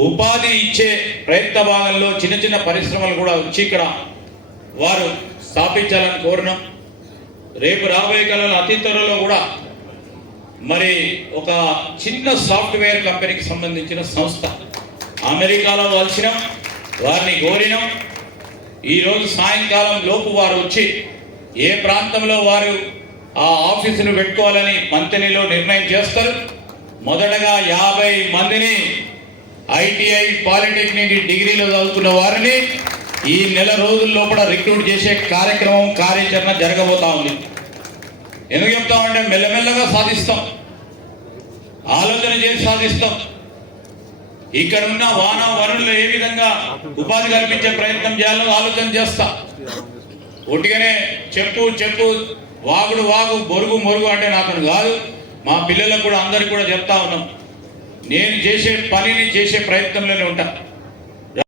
ఉపాధి ఇచ్చే ప్రయత్న భాగంలో చిన్న చిన్న పరిశ్రమలు కూడా వచ్చి ఇక్కడ వారు స్థాపించాలని కోరినాం. రేపు రాబోయే కాలంలో అతి త్వరలో కూడా మరి ఒక చిన్న సాఫ్ట్వేర్ కంపెనీకి సంబంధించిన సంస్థ అమెరికాలో వలసినాం వారిని కోరినాం. ఈరోజు సాయంకాలం లోపు వారు వచ్చి ఏ ప్రాంతంలో వారు ఆ ఆఫీసును పెట్టుకోవాలని మంత్రిలో నిర్ణయం చేస్తారు. మొదటగా యాభై మందిని ఐటీఐ పాలిటెక్నిక్ డిగ్రీలో చదువుకున్న వారిని ఈ నెల రోజుల్లో కూడా రిక్రూట్ చేసే కార్యక్రమం కార్యాచరణ జరగబోతా ఉంది. ఎందుకు చెప్తామంటే మెల్లమెల్లగా సాధిస్తాం. ఆలోచన చేసి సాధిస్తాం. ఇక్కడ ఉన్న వాన వనరులు ఏ విధంగా ఉపాధి కల్పించే ప్రయత్నం చేయాలో ఆలోచన చేస్తా. ఒట్టిగానే చెప్పు చెప్పు వాగుడు వాగు బొరుగు మొరుగు అంటే నాకు కాదు. మా పిల్లలకు కూడా అందరికి కూడా చెప్తా ఉన్నాం. నేను చేసే పనిని చేసే ప్రయత్నంలోనే ఉంటాను